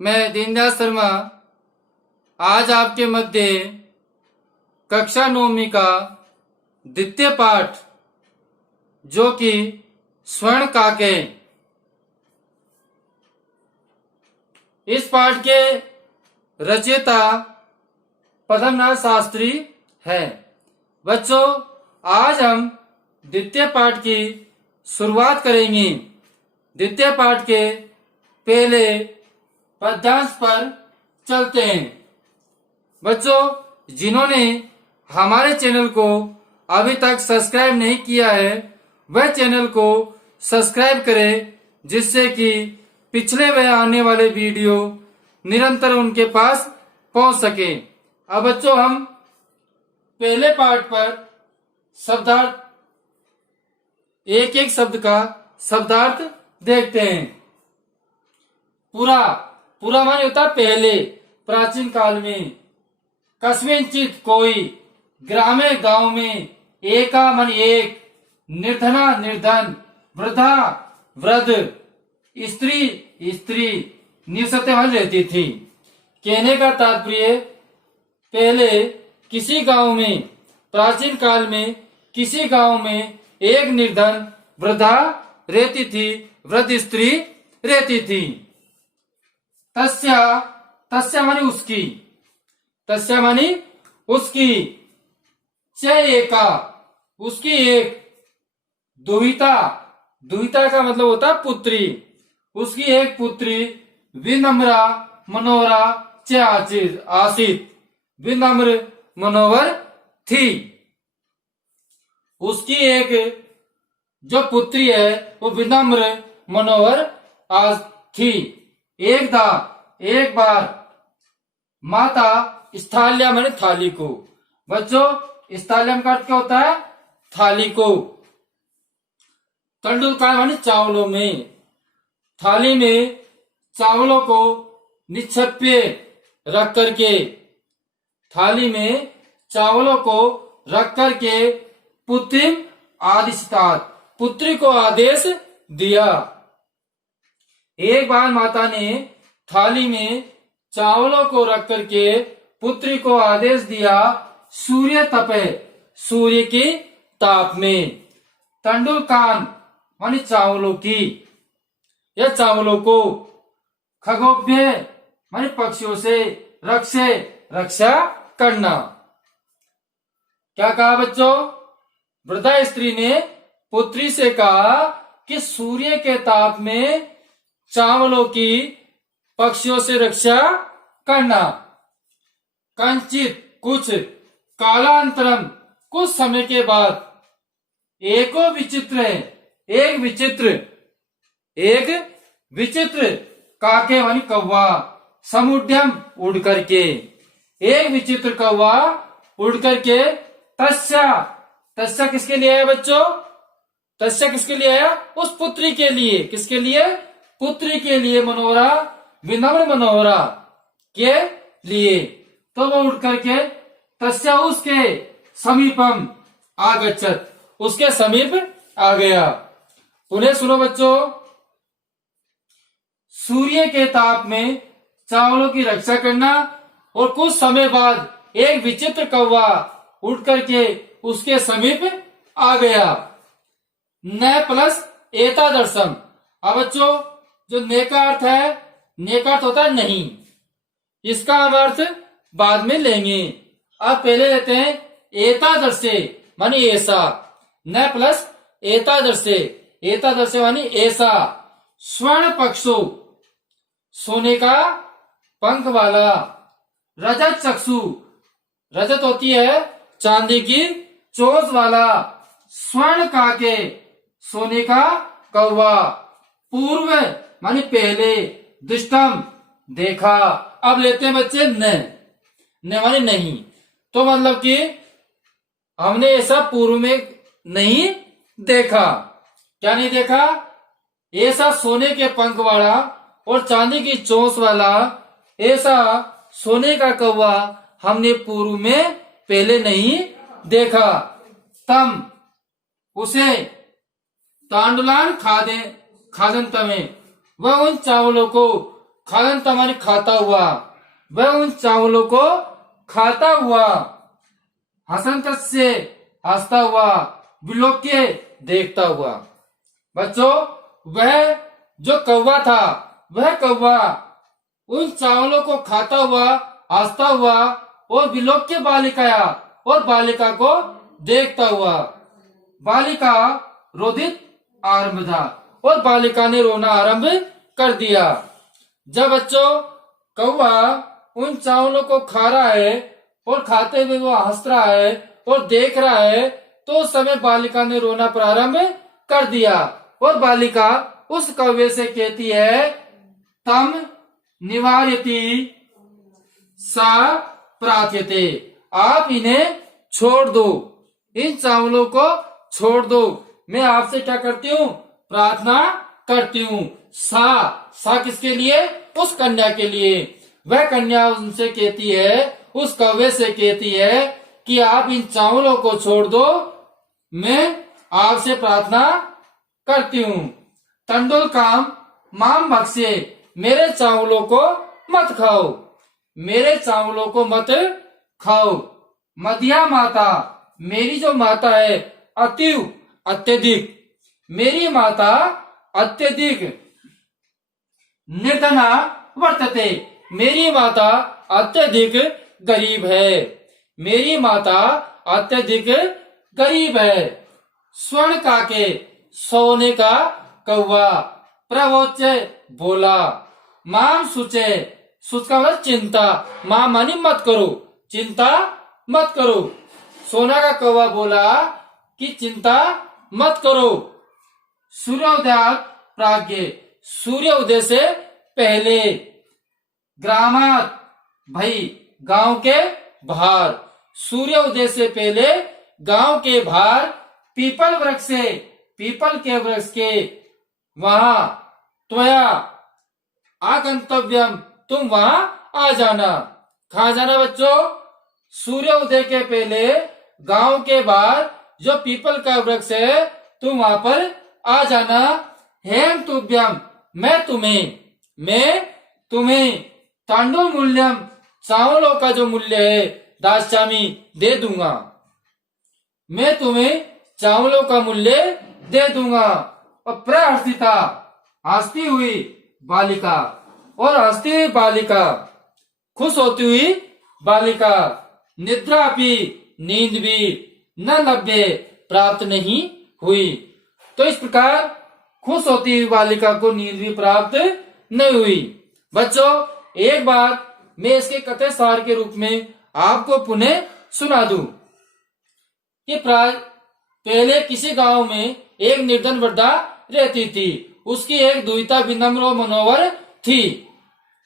मैं दीनदयाल शर्मा आज आपके मध्य कक्षा 9वीं का द्वितीय पाठ जो कि स्वर्ण काके, इस पाठ के रचयिता पद्मनाभ शास्त्री है। बच्चों, आज हम द्वितीय पाठ की शुरुआत करेंगे। द्वितीय पाठ के पहले पद्यांश पर चलते हैं। बच्चों, जिन्होंने हमारे चैनल को अभी तक सब्सक्राइब नहीं किया है वह चैनल को सब्सक्राइब करें, जिससे कि पिछले व आने वाले वीडियो निरंतर उनके पास पहुंच सके। अब बच्चों, हम पहले पाठ पर शब्दार्थ, एक एक शब्द का शब्दार्थ देखते हैं। पूरा माने होता है पहले, प्राचीन काल में। कस्मिंचित कोई, ग्रामे गांव में, एका मन एक, निर्धना निर्धन, वृद्धा वृद्ध, स्त्री निवसते मन रहती थी। कहने का तात्पर्य, पहले किसी गांव में, प्राचीन काल में किसी गांव में एक निर्धन वृद्धा रहती थी, वृद्ध स्त्री रहती थी। तस्या मानी उसकी, तस्या मानी उसकी, च एका उसकी एक, दुहिता का मतलब होता है पुत्री, उसकी एक पुत्री, विनम्रा मनोहरा च आसित, विनम्र मनोहर थी। उसकी एक जो पुत्री है वो विनम्र मनोहर थी। एक बार माता स्थाल्या माने थाली को। बच्चों, स्थाल्या का अर्थ क्या होता है? थाली को। तंडुलकार माने चावलों में, थाली में चावलों को निक्षेप्य रख करके, थाली में चावलों को रख करके पुत्री आदिष्टात, पुत्री को आदेश दिया। एक बार माता ने थाली में चावलों को रख करके पुत्री को आदेश दिया, सूर्य तपे, सूर्य की ताप में। तंडुलकान मानी चावलों की या चावलों को। खगोभ्य मानी पक्षियों से, रक्षा करना। क्या कहा बच्चों? वृद्धा स्त्री ने पुत्री से कहा कि सूर्य के ताप में चावलों की पक्षियों से रक्षा करना। कंचित कुछ, कालांतरम कुछ समय के बाद, एको विचित्र है, एक विचित्र काके मानी कौवा, समुद्यम उड़ करके, एक विचित्र कौवा उड़ करके, तस्या किसके लिए आया बच्चों? तस्या किसके लिए आया? उस पुत्री के लिए। किसके लिए? पुत्री के लिए, मनोहरा, विनम्र मनोहरा के लिए। तो वो उठ करके तस्या उसके समीपम आगच्छत, उसके समीप आ गया। उन्हें सुनो बच्चों, सूर्य के ताप में चावलों की रक्षा करना और कुछ समय बाद एक विचित्र कौवा उठ करके उसके समीप आ गया। न प्लस एतादर्शम। अब बच्चों, जो ने का अर्थ है, ने का अर्थ होता है नहीं, इसका अर्थ बाद में लेंगे। अब पहले लेते हैं एतादर्शे मानी ऐसा, न प्लस एतादर्शे मानी ऐसा। स्वर्ण पक्षु, सोने का पंख वाला। रजत चक्षु, रजत होती है चांदी की चोंच वाला। स्वर्ण काके, सोने का कौवा। पूर्व मानी पहले, दृष्टम देखा। अब लेते हैं बच्चे न मानी नहीं। तो मतलब कि हमने ऐसा पूर्व में नहीं देखा। क्या नहीं देखा? ऐसा सोने के पंख वाला और चांदी की चोंच वाला ऐसा सोने का कौवा हमने पूर्व में पहले नहीं देखा। तम उसे तांडुलान खादन तमें, वह उन चावलों को खादंत माने खाता हुआ, वह उन चावलों को खाता हुआ, हसंत से हंसता हुआ, विलोक्य देखता हुआ। बच्चों, वह जो कौवा था, वह कौवा उन चावलों को खाता हुआ, हंसता हुआ और विलोक्य बालिकाया और बालिका को देखता हुआ। बालिका रोधित आरंभ था और बालिका ने रोना आरंभ कर दिया। जब बच्चों कौवा उन चावलों को खा रहा है और खाते हुए वो हंस रहा है और देख रहा है, तो उस समय बालिका ने रोना प्रारंभ कर दिया और बालिका उस कौवे से कहती है, तम निवार्यति सा प्रार्थ्यते, आप इन्हें छोड़ दो, इन चावलों को छोड़ दो, मैं आपसे क्या करती हूँ, प्रार्थना करती हूँ। सा किसके लिए, उस कन्या के लिए। वह कन्या उनसे कहती है, उस कौवे से कहती है कि आप इन चावलों को छोड़ दो, मैं आपसे प्रार्थना करती हूँ। तंडुल काम माम भक्से, मेरे चावलों को मत खाओ, मेरे चावलों को मत खाओ। मध्या माता, मेरी जो माता है, अतिव अत्यधिक, मेरी माता अत्यधिक निर्धना वर्तते, मेरी माता अत्यधिक गरीब है, मेरी माता अत्यधिक गरीब है। स्वर्ण काके, सोने का कौवा, प्रवोच बोला, माम सुचे, सुच का मतलब चिंता, मां मानी मत करो, चिंता मत करो। सोना का कौवा बोला कि चिंता मत करो। सूर्योदय प्राग्ञ, सूर्य उदय से पहले। ग्रामात, भाई गांव के बाहर, सूर्य उदय से पहले गांव के बाहर। पीपल वृक्ष से, पीपल के वृक्ष के वहां, त्वया आगंतव्यम, तुम वहां आ जाना। कहा जाना बच्चों, सूर्य उदय के पहले गांव के बाहर जो पीपल का वृक्ष है, तुम वहां पर आ जाना। हेम तुभ्यम, मैं तुम्हें तांडुल मूल्यम, चावलों का जो मूल्य है, दास्यामी, दे दूंगा, मैं तुम्हें चावलों का मूल्य दे दूंगा। और प्रहर्षिता, हंसती हुई बालिका, और हंसती हुई बालिका, खुश होती हुई बालिका। निद्रा भी, नींद भी, न लभ्य, प्राप्त नहीं हुई। तो इस प्रकार खुश होती हुई बालिका को नींद भी प्राप्त नहीं हुई। बच्चों, एक बार मैं इसके कथन सार के रूप में आपको पुनः सुना दूं। कि पहले किसी गांव में एक निर्धन वृद्धा रहती थी। उसकी एक दुहिता विनम्र और मनोहर थी।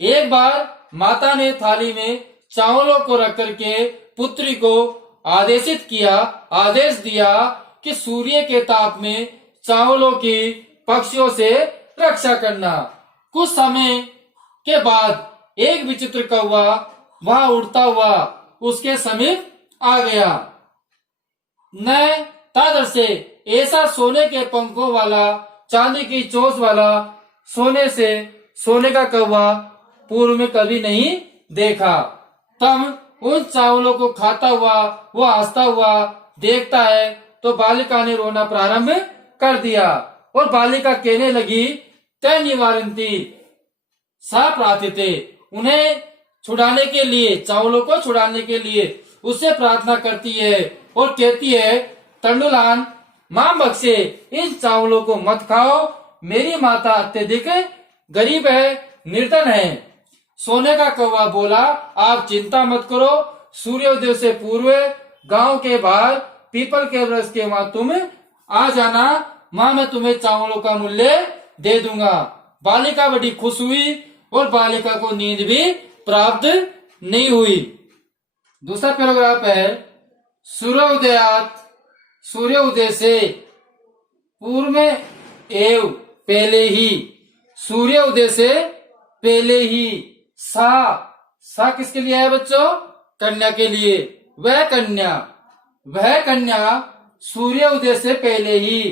एक बार माता ने थाली में चावलों को रख करके पुत्री को आदेश दिया कि सूर्य के ताप में चावलों की पक्षियों से रक्षा करना। कुछ समय के बाद एक विचित्र कौवा वहां उड़ता हुआ उसके समीप आ गया। न तादर से, ऐसा सोने के पंखों वाला, चांदी की चोंच वाला, सोने का कौवा पूर्व में कभी नहीं देखा। तब उन चावलों को खाता हुआ, वो हंसता हुआ देखता है, तो बालिका ने रोना प्रारंभ कर दिया और बालिका कहने लगी, तय निवारंती सा प्रार्थ्यते, उन्हें छुड़ाने के लिए, चावलों को छुड़ाने के लिए उससे प्रार्थना करती है और कहती है, तंडुलान मां बख्शे, इन चावलों को मत खाओ, मेरी माता अत्यधिक गरीब है, निर्धन है। सोने का कौवा बोला, आप चिंता मत करो, सूर्योदय से पूर्व गांव के बाहर पीपल के वृक्ष के वहां तुम आ जाना, मां मैं तुम्हें चावलों का मूल्य दे दूंगा। बालिका बड़ी खुश हुई और बालिका को नींद भी प्राप्त नहीं हुई। दूसरा पैराग्राफ है, सूर्योदय से पूर्व में एव, पहले ही, सूर्योदय से पहले ही। सा किसके लिए है बच्चों, कन्या के लिए। वह कन्या सूर्योदय से पहले ही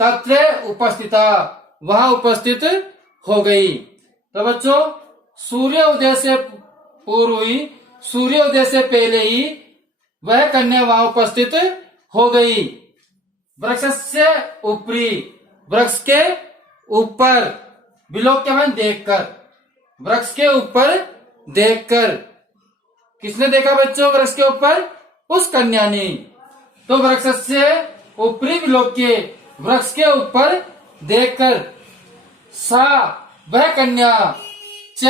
तत्र उपस्थिता, वहां उपस्थित हो गई। तो बच्चों, सूर्योदय से पूर्व ही, सूर्योदय से पहले ही वह कन्या वहां उपस्थित हो गई। वृक्ष से ऊपरी, वृक्ष के ऊपर, विलोक्य मन देखकर, वृक्ष के ऊपर देखकर। किसने देखा बच्चों वृक्ष के ऊपर? उस कन्या ने। तो वृक्ष से ऊपरी विलोक्य, वृक्ष के ऊपर देखकर, सा वह कन्या, च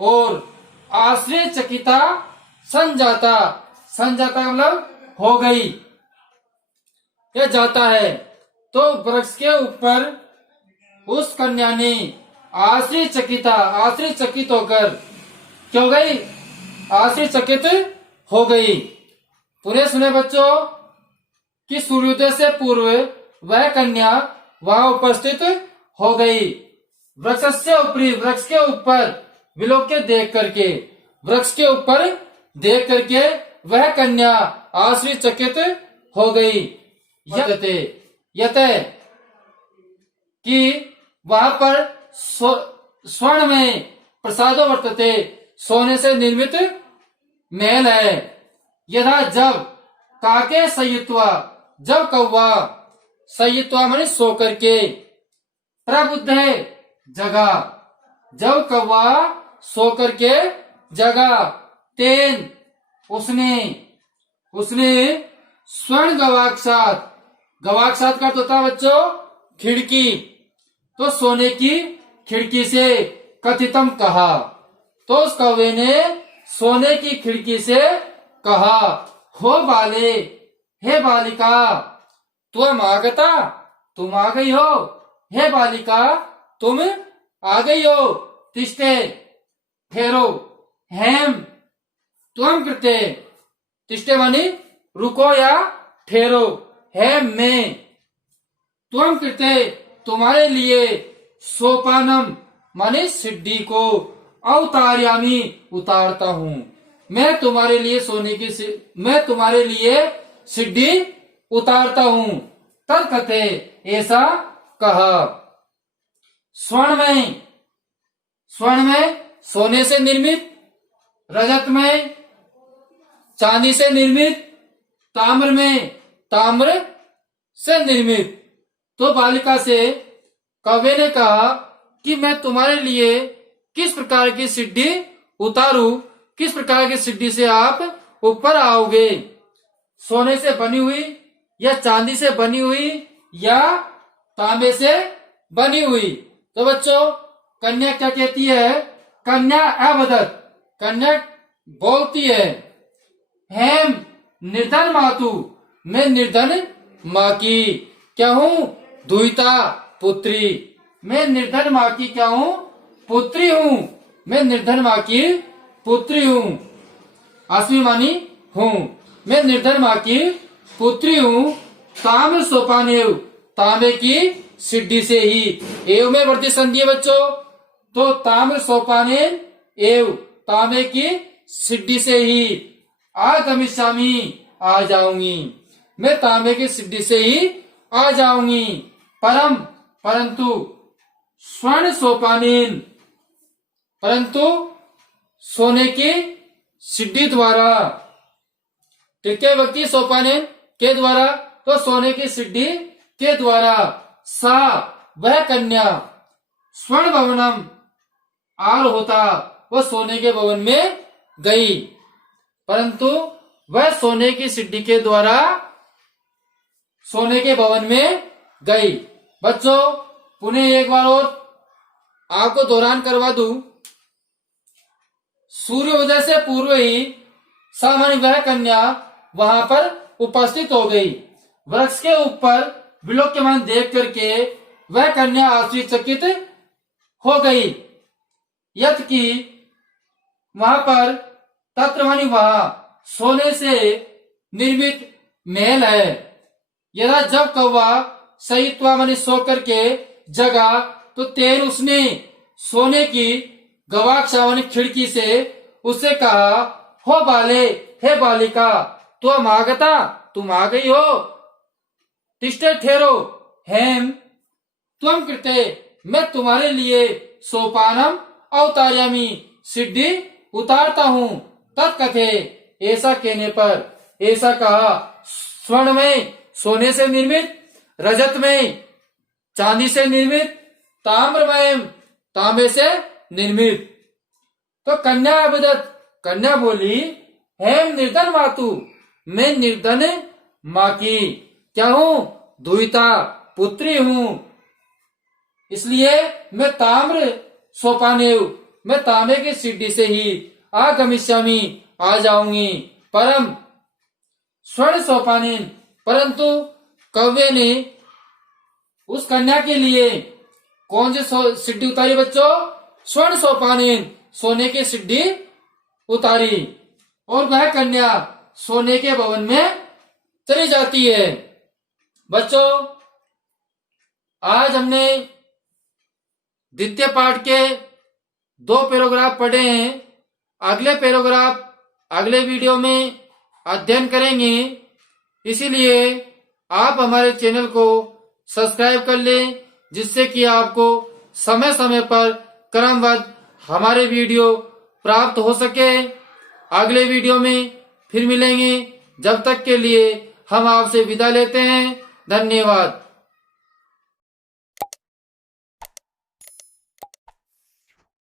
और आश्चर्यचकिता संजाता, संजाता मतलब हो गई या जाता है। तो वृक्ष के ऊपर उस कन्या ने आश्चर्यचकिता, आश्चर्यचकित होकर क्या हो गई? आश्चर्यचकित हो गई। पुनः सुने बच्चों कि सूर्योदय से पूर्व वह कन्या वहां उपस्थित हो गई। वृक्ष से ऊपरी, वृक्ष के ऊपर, विलोक्य देख करके, वृक्ष के ऊपर देख करके वह कन्या आश्चर्यचकित हो गई। यत कि वहां पर स्वर्ण में प्रसादो वर्तते, सोने से निर्मित महल है। यथा जब काके संयुत्वा, जब कौवा संयुत्वा माने सो करके, प्रबुद्ध है जगा, जब कौवा सो करके जगा, तेन उसने, उसने स्वर्ण गवाक्षात, गवाक्षात का होता है बच्चों खिड़की, तो सोने की खिड़की से कथितम कहा, तो उस कौवे ने सोने की खिड़की से कहा, हो बाले, हे बालिका, तुम आगता, तुम आ गई हो, हे बालिका तुम आ गई हो, तिष्ठे ठहरो, हेम तुम कृते, तिष्ठे मानी रुको या ठहरो, हेम में, तुम कृते तुम्हारे लिए, सोपानम माने सिद्धि को, अवतार्यामी उतारता हूँ, मैं तुम्हारे लिए सोने की, मैं तुम्हारे लिए सिद्धि उतारता हूँ। तब कथे ऐसा कहा। स्वर्ण में, स्वर्ण में सोने से निर्मित, रजत में चांदी से निर्मित, ताम्र में ताम्र से निर्मित। तो बालिका से कौवे ने कहा कि मैं तुम्हारे लिए किस प्रकार की सिद्धि उतारूं, किस प्रकार की सिद्धि से आप ऊपर आओगे, सोने से बनी हुई या चांदी से बनी हुई या तांबे से बनी हुई। तो बच्चों कन्या क्या कहती है? कन्या अवदत, कन्या बोलती है, हेम निर्धन मातु, मैं निर्धन माँ की क्या हूँ? दुहिता पुत्री, मैं निर्धन माँ की क्या हूँ? पुत्री हूँ, मैं निर्धन माँ की पुत्री हूँ। अस्मि मानी हूँ, मैं निर्धन माँ की पुत्री हूँ। ताम्र सोपानेव, तांबे की सिद्धि से ही, एव में वृद्धि संधि है बच्चों, तो ताम्र सोपाने एव, तांबे की सिद्धि से ही, आगमिष्यामि आ जाऊंगी, मैं तांबे की सिद्धि से ही आ जाऊंगी। परम परंतु स्वर्ण सोपानेन, परंतु सोने की सिद्धि द्वारा, तृतीय व्यक्ति सोपानेन के द्वारा, तो सोने की सिद्धि के द्वारा, सा वह कन्या, स्वर्ण भवनम आर होता, वह सोने के भवन में गई, परंतु वह सोने की सिद्धि के द्वारा सोने के भवन में गई। बच्चों पुनः एक बार और आपको दोहरान करवा दूं, सूर्योदय से पूर्व ही सामान्य वह कन्या वहां पर उपस्थित हो गई। वृक्ष के ऊपर विलोक्यमान देख करके वह कन्या आश्चर्यचकित हो गई। यत की वहां पर तत्र मानी वहां सोने से निर्मित महल है। यदा जब कौवा सहित्वा मानी सो करके जगा, तो तेन उसने सोने की गवाक्षा मानी खिड़की से उससे कहा, हो बाले, हे बालिका, तुम आगता, तुम आ गई हो, तिष्ठे ठहरो, हेम तुम कृते, मैं तुम्हारे लिए सोपानम अवतार्यामी, सिद्धि उतारता हूँ। तत्कथे, ऐसा कहने पर, ऐसा कहा, स्वर्ण में सोने से निर्मित, रजत में चांदी से निर्मित, ताम्रमय तांबे से निर्मित। तो कन्या अबदत, कन्या बोली, हेम निर्धन मातु, मैं निर्धन माँ की क्या हूँ, दुहिता पुत्री हूँ, इसलिए मैं ताम्र सोपानेव, मैं तांबे की सिद्धि से ही आगमिष्यामि, आ जाऊंगी। परम स्वर्ण सोपाने, परंतु कव्य ने उस कन्या के लिए कौन सी सिद्धि उतारी बच्चों, स्वर्ण सोपाने, सोने की सिद्धि उतारी, और वह कन्या सोने के भवन में चली जाती है। बच्चों, आज हमने द्वितीय पाठ के 2 पैराग्राफ पढ़े हैं। अगले पैराग्राफ अगले वीडियो में अध्ययन करेंगे, इसीलिए आप हमारे चैनल को सब्सक्राइब कर लें, जिससे कि आपको समय समय पर क्रमबद्ध हमारे वीडियो प्राप्त हो सके। अगले वीडियो में फिर मिलेंगे, जब तक के लिए हम आपसे विदा लेते हैं। धन्यवाद।